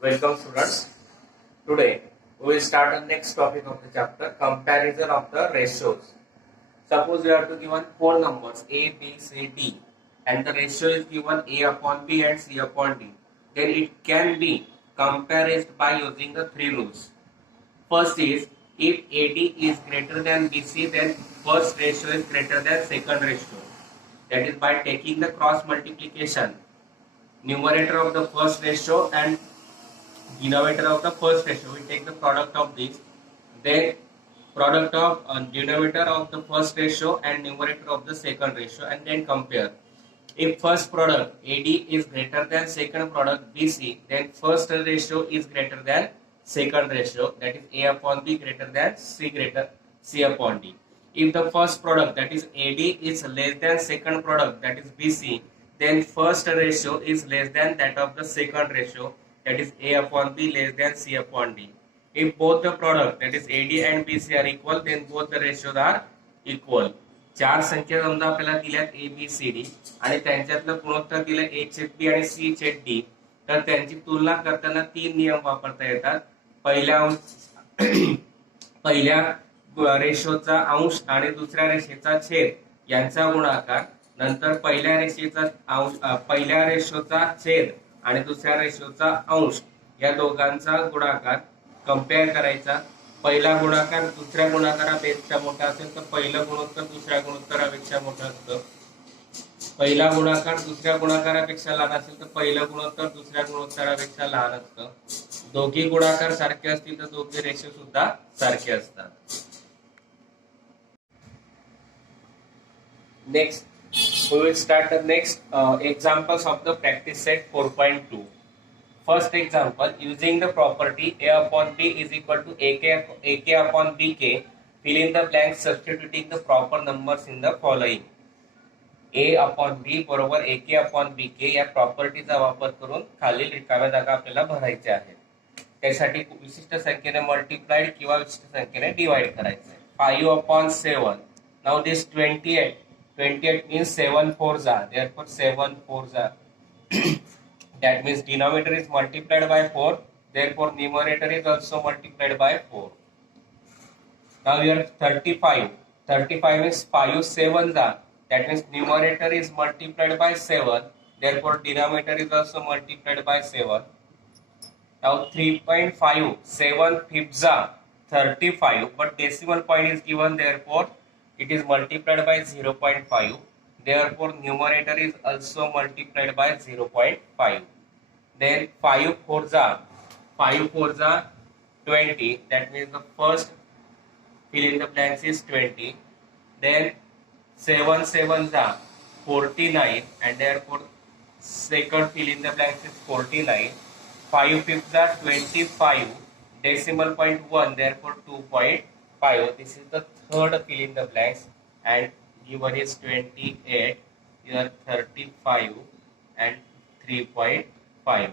Welcome students. Today we will start the next topic of the chapter, comparison of the ratios. Suppose you have to given four numbers A, B, C, D and the ratio is given A upon B and C upon D. Then it can be compared by using the three rules. First is, if AD is greater than BC, then first ratio is greater than second ratio. That is by taking the cross multiplication, numerator of the first ratio and denominator of the first ratio. We take the product of this, then product of denominator of the first ratio and numerator of the second ratio, and then compare. If first product AD is greater than second product BC, then first ratio is greater than second ratio, that is A upon B greater than C upon D. If the first product, that is AD, is less than second product, that is BC, then first ratio is less than that of the second ratio, that is A upon B less than C upon D. If both the product, that is AD and BC, are equal, then both the ratios are equal. चार संख्या समजा आपल्याला दिल्यात A B C D आणि त्यांच्यातलं गुणोत्तर दिलं ए छेद B आणि सी छेद डी, तर त्यांची तुलना करताना तीन नियम वापरता येतात. पहिल्या रेशोचा अंश आणि दुसऱ्या रेषेचा छेद यांचा गुणाकार, नंतर पहिल्या रेशोचा छेद आणि दुसऱ्या रेशोचा अंश या दोघांचा गुणाकार कंपेअर करायचा. पहिला गुणाकार दुसऱ्या गुणाकारापेक्षा मोठा असेल तर पहिलं गुणोत्तर दुसऱ्या गुणोत्तरापेक्षा मोठं असतं. पहिला गुणाकार दुसऱ्या गुणाकारापेक्षा लहान असेल तर पहिलं गुणोत्तर दुसऱ्या गुणोत्तरापेक्षा लहान असतं. दोघी गुणाकार सारखे असतील तर दोघे रेशो सुद्धा सारखे असतात. Next we will start the next examples of the practice set 4.2. First example, using the property A upon B is equal to AK upon BK, fill in the blanks substituting the proper numbers in the following. A upon B बरोबर AK upon BK या प्रॉपर्टीचा वापर करून खालील रिकाम्या जागा आपल्याला भरायच्या आहेत. त्यासाठी विशिष्ट संख्येने मल्टिप्लाइड किंवा विशिष्ट संख्येने डिवाइड करायचं आहे. 5 upon 7. Now this 28 means 7 fours are, therefore 7 fours are. That means denominator is multiplied by 4, therefore numerator is also multiplied by 4. Now here 35 means 5 sevens are, that means numerator is multiplied by 7, therefore denominator is also multiplied by 7. Now 3.5, 7 fifths are 35, but decimal point is given, therefore it is multiplied by 0.5, therefore numerator is also multiplied by 0.5. Then 5 fours are 20, that means the first fill in the blanks is 20. Then 7 sevens are 49, and therefore second fill in the blanks is 49. 5 fifths are 25, decimal point 1, therefore 2.5. This is the third fill in the blanks, and given is 28, here 35 and 3.5.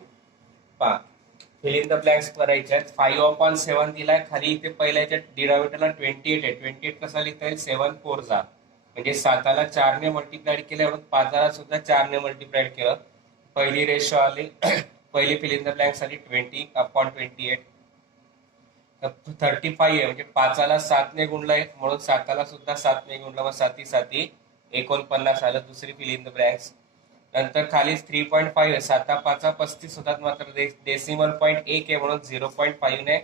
fill in the blanks करायचे. 5 upon 7 दिलाय, खाली इथे पहिल्याच्या डिनॉमिनेटरला 28 आहे. 28 कसा लिहिता येईल? 7 4 जा, म्हणजे 7ला 4 ने मल्टिप्लाइड केलं, म्हणून 5ला सुद्धा 4 ने मल्टिप्लाइड केलं. पहिली रेशो आली, पहिली फिल इन द ब्लँक्स आली 20 upon 28. 35 आहे, म्हणजे 5ला 7 ने गुणलंय, म्हणून 7ला सुद्धा 7 ने गुणलं, मग 7 7 49 आलं. दुसरी फिल इन द ब्लँक्स. नंतर खाली 3.5 आहे, 7 5 35 होतात, मात्र डेसिमल पॉईंट 1 आहे म्हणून 0.5 ने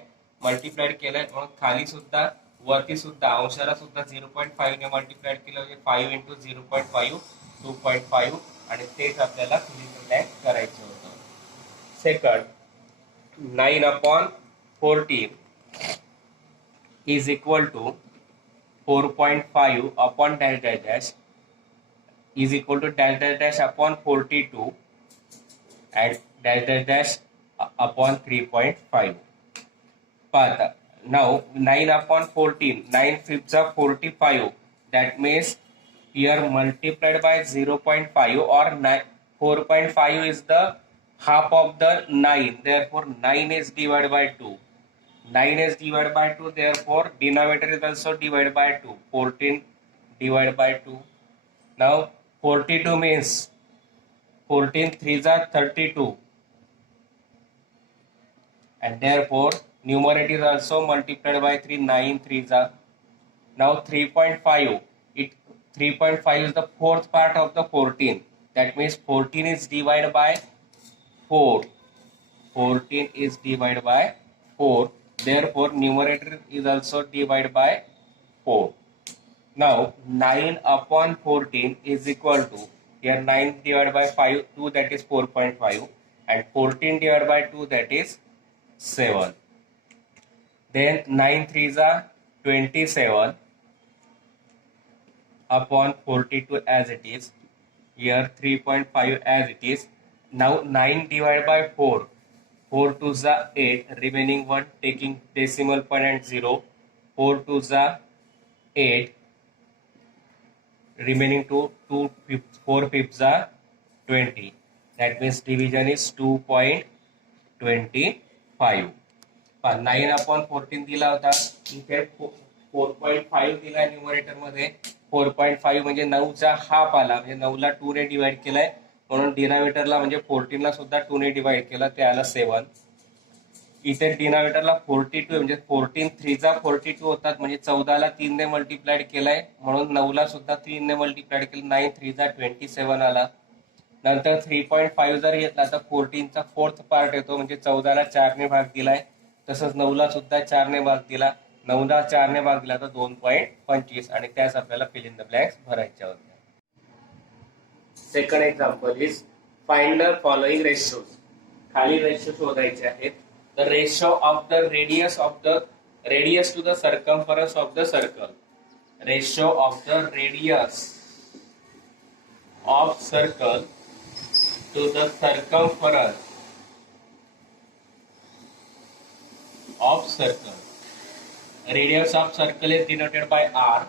मल्टिप्लाइड केलंय, म्हणून खाली सुद्धा वरती सुद्धा अंशाला सुद्धा 0.5 ने मल्टिप्लाइड केलं, म्हणजे 5 into 0.5 2.5, आणि तेच आपल्याला फिल इन द ब्लँक करायचं होतं. Second, 9 upon 14 is equal to 4.5 upon dash dash dash is equal to dash dash dash upon 42 and dash dash dash upon 3.5. Now 9 upon 14, 9 fifths are 45, that means here multiplied by 0.5, or 4.5 is the half of the 9, therefore 9 is divided by 2. 9 is divided by 2, therefore denominator is also divided by 2. 14 divided by 2. Now 42 means 14 3s are 32. and therefore numerator is also multiplied by 3. 9 3s are. Now 3.5, it 3.5 is the fourth part of the 14. That means 14 is divided by 4. 14 is divided by 4. Therefore numerator is also divided by 4. Now 9 upon 14 is equal to, here 9 divided by 5, 2, that is 4.5, and 14 divided by 2, that is 7. Then 9 3s are 27 upon 42 as it is. Here 3.5 as it is. Now 9 divided by 4. 4 2s are 8, remaining 1 taking decimal point and 0. 4 2s are 8, remaining 2, 4 fifths are 20. That means division is 2.25. 9 upon 14 दिला होता, इथे 4.5 दिला numerator मध्ये. 4.5 म्हणजे 9चा half आला, म्हणजे 9ला 2 ने divide केलाय, म्हणून डिनॉमिनेटरला म्हणजे 14 ला सुद्धा 2 ने डिवाइड केला, ते आलं 7. इथे डिनॉमिनेटरला 42 म्हणजे 14 3 42 होतात, म्हणजे 14ला 3 ने मल्टिप्लाइड केलाय, म्हणून 9ला सुद्धा 3 ने मल्टिप्लाइड केलं. 9 3 27 आला. नंतर 3.5 जर घेतला तर 14चा फोर्थ पार्ट येतो, म्हणजे 14ला 4 ने भाग दिलाय. तसंच 9ला सुद्धा 4 ने भाग दिला. 9ला 4 ने भाग दिला तर 2.25, आणि त्याच आपल्याला फिल इन द ब्लँक्स भरायच्या होत्या. Second example is find the following ratios. खाली रेशो शोधायचे आहेत. The ratio of the radius to the circumference of the circle. Ratio of the radius of circle to the circumference of circle. Radius of circle is denoted by r.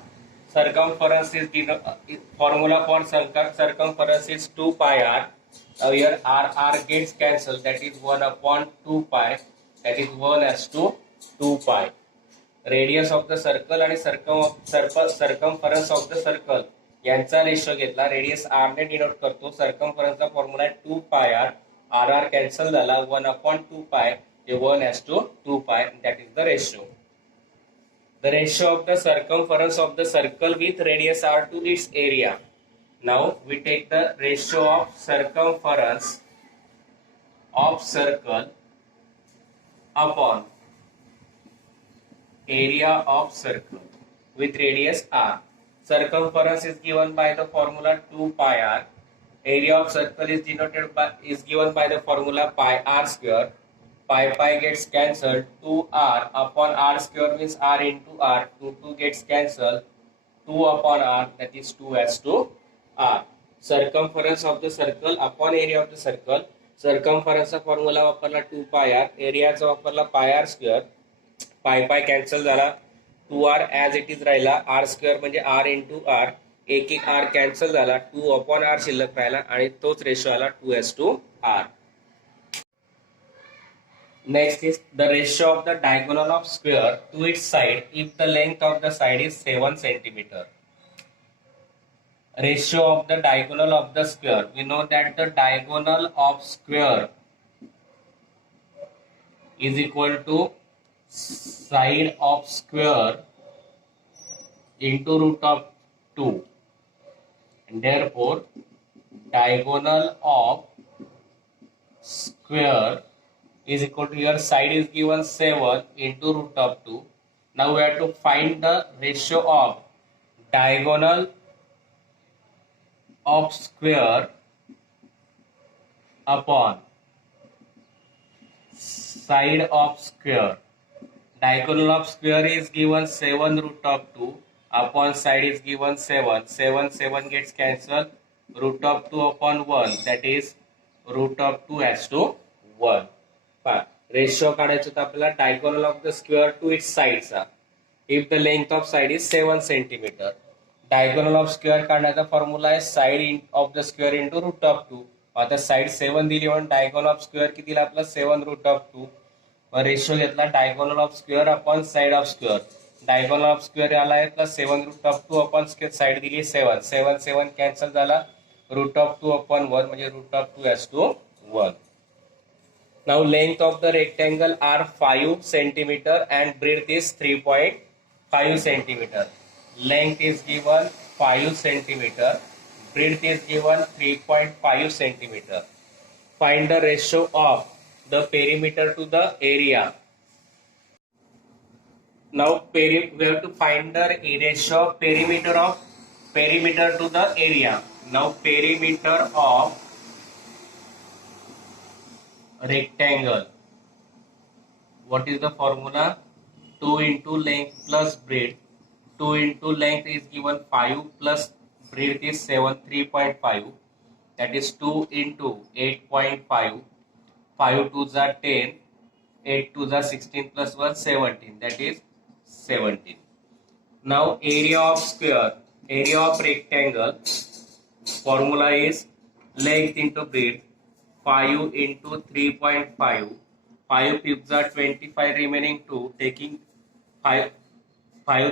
Circumference is formula for circumference is 2 pi r. Now here r gets cancelled, that is 1 upon 2 pi, that is 1 as to 2 pi. Radius of the circle आणि circumference of the circle यांचा ratio घेतला. Radius are ने denote करतो. सर्कम्फरन्सचा formula आहे 2 पाय are. Are cancel झाला, 1 upon 2 pi, 1:2 pi, that is the ratio. The ratio of the circumference of the circle with radius R to its area. Now we take the ratio of circumference of circle upon area of circle with radius r. Circumference is given by the formula 2 pi r. Area of circle is given by the formula pi r square. Pi gets cancelled. 2r upon r square means r into r. 2 gets cancelled. 2 upon r, that is 2 as to r. Circumference of the circle upon area of the circle. Circumference चा formula वापरला 2 pi r. एरियाचा वापरला pi r square. pi cancel झाला. 2r as it is राहिला. Are square म्हणजे r into are. एक r cancel झाला. 2 upon r शिल्लक राहिला, आणि तोच रेशो आला 2:r. Next is the ratio of the diagonal of square two it's side if the length of the side is 7 centimetre. Ratio of the diagonal of the square. We know that the diagonal of square is equal to side of square into root of 2, and therefore diagonal of square is equal to, your side is given 7 into root of 2. Now we have to find the ratio of diagonal of square upon side of square. Diagonal of square is given 7 root of 2 upon side is given 7. 7 gets cancelled. Root of 2 upon 1, that is root of 2 as to 1. Ratio काढायचं तर आपल्याला diagonal of the square to its sides. If the length of side is 7 centimeter. Diagonal of square काढण्याचा formula आहे side of the square into root of 2. आता side 7 दिली म्हणून diagonal of square किती दिला आपला 7 रूट ऑफ 2. रेशो घेतला diagonal of square upon side of square. Diagonal of square आला आहे plus 7 root of 2 upon square. Side दिली 7 कॅन्सल झाला. रूट ऑफ 2 अपॉन 1 म्हणजे root of 2 as to 1. Now length of the rectangle are 5 centimeter and breadth is 3.5 centimeter. Length is given 5 centimeter, breadth is given 3.5 centimeter. Find the ratio of the perimeter to the area. Now we have to find the ratio of perimeter to the area. Now perimeter of rectangle. What is the formula? 2 into length plus breadth. 2 into length is given 5 plus breadth is 3.5. That is 2 into 8.5. 5 2s are 10. 8 2s are 16 plus 1 17. That is 17. Now area of square. Area of rectangle. Formula is length into breadth. 5 into 3.5. 5 fifths are 25, remaining 2. Taking 5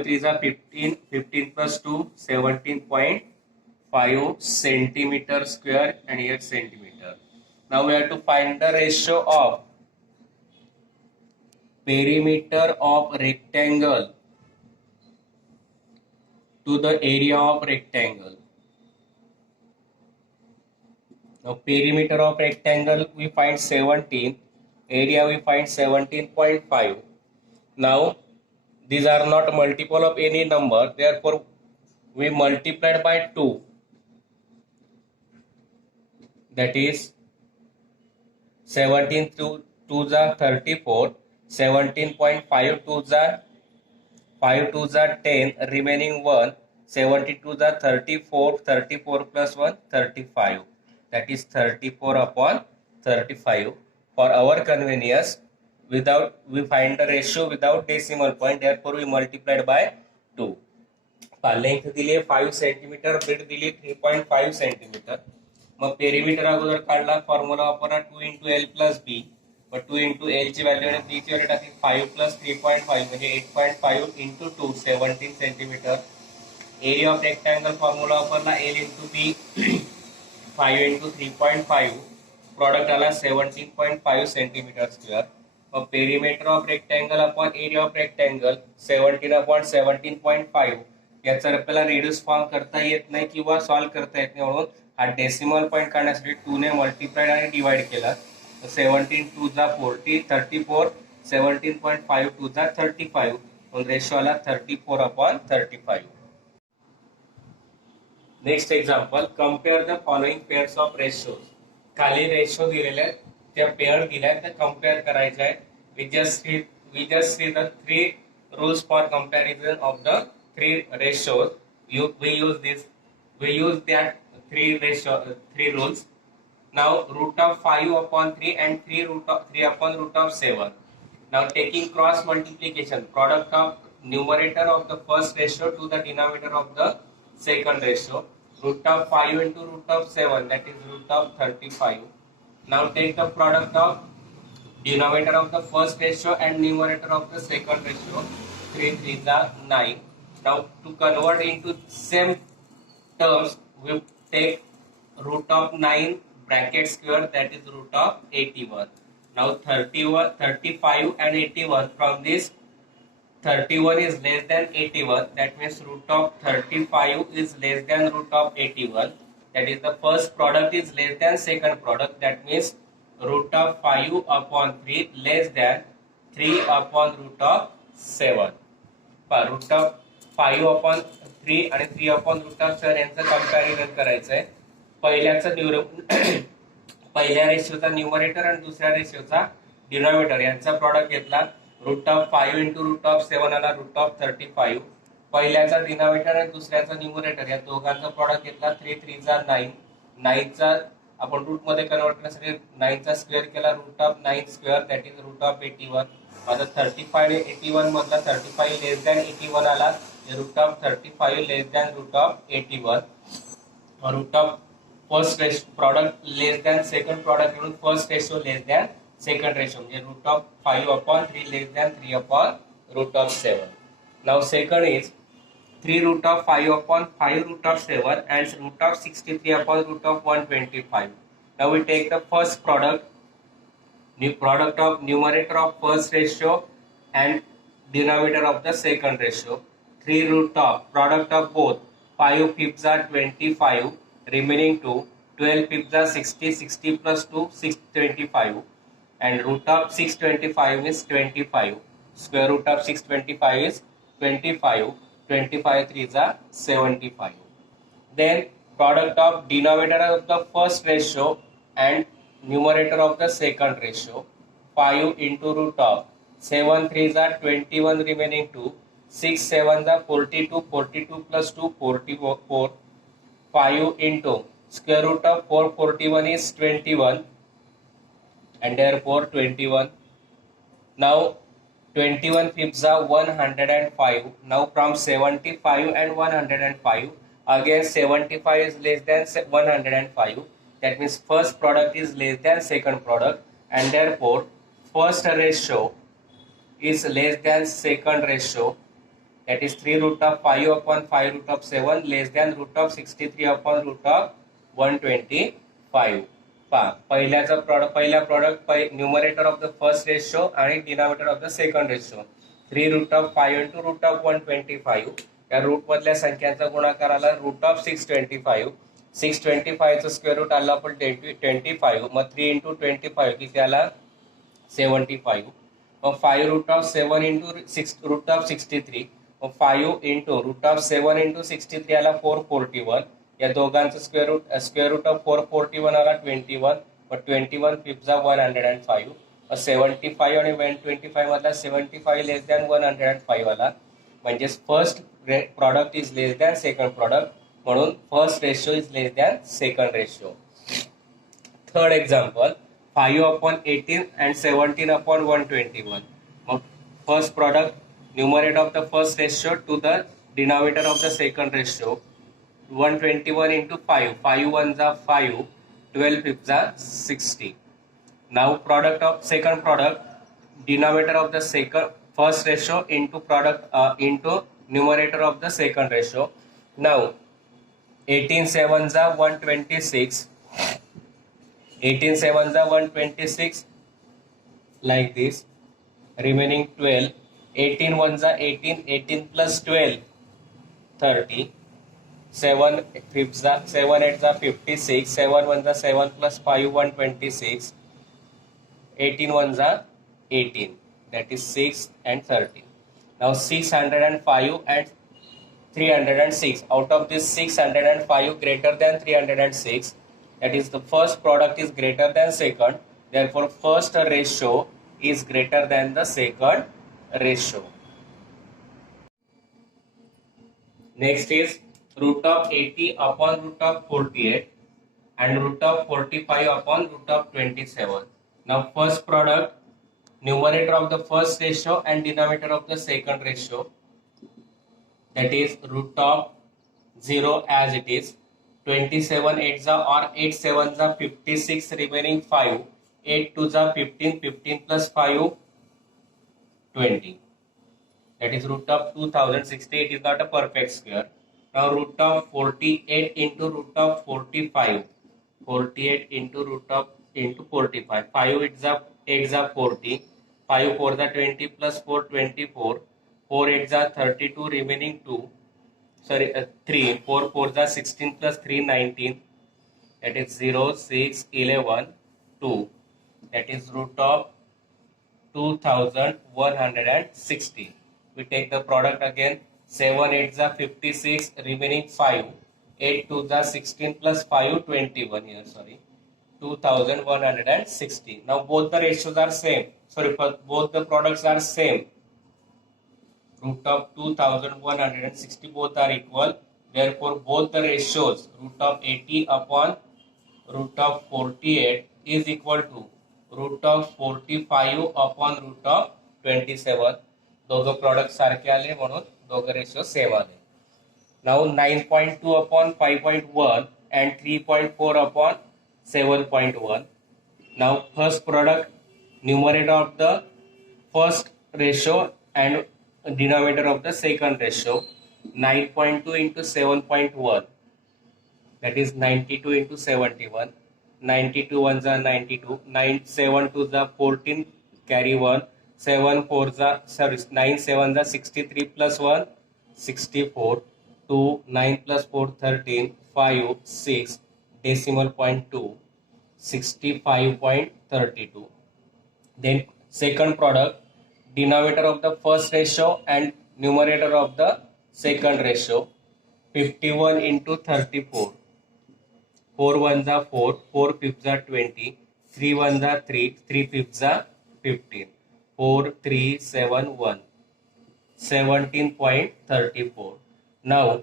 threes are 15. 15 plus 2 17.5 centimeter square, and here centimeter. Now we have to find the ratio of perimeter of rectangle to the area of rectangle. Now perimeter of rectangle we find 17, area we find 17.5. Now these are not multiple of any number, therefore we multiplied by 2, that is 17 to 2s are 34, 17.5 2s are 5 2s are 10, remaining 1, 72s are 34, 34 plus 1 35, that is 34 upon 35. For our convenience, without we find the ratio without decimal point, therefore we multiplied by 2. Length दिली आहे 5 centimetre, bread दिली 3.5 centimetre. मग perimeter अगोदर काढला, formula वापरला 2 into L plus B. मग 2 into L ची value आणि B ची व्हॅल्यू टाकली 5 प्लस 3.5 म्हणजे 8.5 into 2 17 centimetre. Area of rectangle formula वापरला L into B 5 into 3.5, product आला 17.5 सेंटीमीटर स्क्वेअर. मग perimeter of rectangle upon area of rectangle 17 upon 17.5. याचा आपल्याला रिड्यूस फॉर्म करता येत नाही किंवा सॉल्व करता येत नाही, म्हणून हा डेसिमल पॉईंट काढण्यासाठी 2 ने मल्टिप्लाइड आणि डिवाइड केला. 17 2 जा 40, 34, 17.5 2 जा 35, म्हणून रेशो आला 34 upon 35. Next example, compare the following pairs of ratios. खाली रेशो दिलेले आहेत, त्या पेअर दिल्या त्या कम्पेअर करायच्या आहेत. We just see the 3 rules for comparison of the 3 ratios. We use that 3 rules. Now root of 5 upon 3 and 3 upon root of 7. Now taking cross multiplication, product of numerator of the first ratio to the denominator of the second ratio. Root of 5 into root of 7, that is root of 35. Now take the product of denominator of the first ratio and numerator of the second ratio. 3 3s are 9. Now to convert into same terms, we take root of 9 bracket square, that is root of 81. Now 35 and 81, from this 31 is less than 81, that means root of 35 is less than root of 81. That is the first product is less than second product, that means root of 5 upon 3 less than 3 upon root of 7. Root of 5 upon 3 आणि 3 upon root of 7 यांचं comparison करायचं आहे. पहिल्या रेशिओचा numerator आणि दुसऱ्या रेशिओचा denominator यांचा product घेतला. Root of 5 into root of 7 आला रूट ऑफ 35. पहिल्याचा डिनॉमिनेटर आणि दुसऱ्याचा न्यूमरेटर या दोघांचा प्रॉडक्ट घेतला. 3 3 जा 9. 9 चा आपण रूट मध्ये कन्वर्ट करण्यासाठी 9 चा स्क्वेअर केला, root of 9 square, that is root of 81. आता 35 81 मधला 35 लेस दॅन 81 आला, root of 35 less than root of 81. Root of first ratio product less than second product म्हणून first ratio less than second ratio, म्हणजे root of 5 upon 3 less than 3 upon root of 7. Now second is 3 root of 5 upon 5 root of 7 and root of 63 upon root of 125. Now we take the first product, product of numerator of first ratio and denominator of the second ratio. 3 root of product of both. 5 fifths are 25, remaining 2. 12 fifths are 60, 60 plus 2, 625. And root of 625 is 25. Square root of 625 is 25. 25 threes are 75. Then product of denominator of the first ratio and numerator of the second ratio. 5 into root of 7 threes are 21, remaining 2. 6 sevens are 42. 42 plus 2, 44. 5 into square root of 441 is 21, and therefore 21. Now 21 fifths are 105. Now from 75 and 105, again 75 is less than 105. That means first product is less than second product, and therefore first ratio is less than second ratio. That is 3 root of 5 upon 5 root of 7 less than root of 63 upon root of 125. पहिल्या product numerator of the first ratio आणि denominator of the second ratio. 3 root of 5 into root of 125. या root मधल्या संख्यांचा गुणाकार आला root of 625. 625 चं square root आला आपण 25. मग 3 इंटू 25 किती आला 75. मग 5 root of 7 into root of 63. मग 5 इंटू रूट ऑफ 7 इंटू 63 आला 441. या दोघांचं स्क्वेअर रूट ऑफ 441 आला 21. मग 21 फिफ्थ 105. 75 आणि 125 मधला 75 लेस दॅन 105 आला. म्हणजे first product is less than second product, म्हणून first ratio is less than second ratio. Third example 5 upon 18 and 17 upon 121. मग first product numerator of the first ratio to the denominator of the second ratio. 121 into 5. 5 ones are 5. 12 fifths are 60. Now product of second product, denominator of the first ratio into into numerator of the second ratio. Now 18 sevens are 126. 18 sevens are 126, like this. Remaining 12. 18 ones are 18. 18 plus 12, 30. 7 fifths are 7 eights are 56. 7 ones are 7 plus 5, 126. 18 ones are 18. That is 6 and 13. Now 605 and 306. Out of this 605 greater than 306. That is the first product is greater than second. Therefore first ratio is greater than the second ratio. Next is root of 80 upon root of 48 and root of 45 upon root of 27. Now first product, numerator of the first ratio and denominator of the second ratio, that is root of 0 as it is. 27 8s are or 8 7s are 56, remaining 5. 8 2s are 15. 15 plus 5, 20. That is root of 2060. It is not a perfect square. Now root of 48 into root of 45. 48 into root of into 45. 5 8s are 40. 5 4s are 20 plus 4, 24. 4 8s are 32, remaining 2. 3. 4 4s are 16 plus 3, 19. That is 0, 6, 11, 2. That is root of 2160. We take the product again. 7 8s are 56, remaining 5. 8 2s are 16 plus 5, 21 here, 2160. Now both the ratios are same. Both the products are same. Root of 2160 both are equal. Therefore both the ratios root of 80 upon root of 48 is equal to root of 45 upon root of 27. दोघं product सारखे आले म्हणून दोघं ratio same आले. Now 9.2 upon 5.1 and 3.4 upon 7.1. Now first product, numerator of the first ratio and denominator of the second ratio. 9.2 into 7.1, that is 92 into 71. 92 1 जा 92, 9 7 2 जा 14, carry 1, 7 4 जा 9 7 जा 63 plus 1 64, 2 9 plus 4 13, 5 6 decimal point 2 65.32. Then second product, denominator of the first ratio and numerator of the second ratio, 51 into 34, 4 1 जा 4, 4 5 जा 20, 3 1 जा 3, 3 5 जा 15, 4 3 7 1, 17.34. Now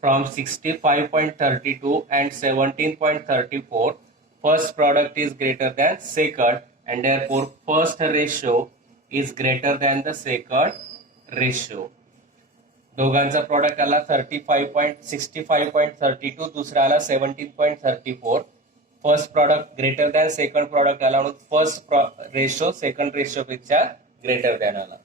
from 65.32 and 17.34, first product is greater than second, and therefore first ratio is greater than the second ratio. दोघांचा product आला 65.32, दुसरा आला 17.34. First product greater than second product आला म्हणून फर्स्ट रेशो सेकंड रेशो पेक्षा ग्रेटर दॅन आला.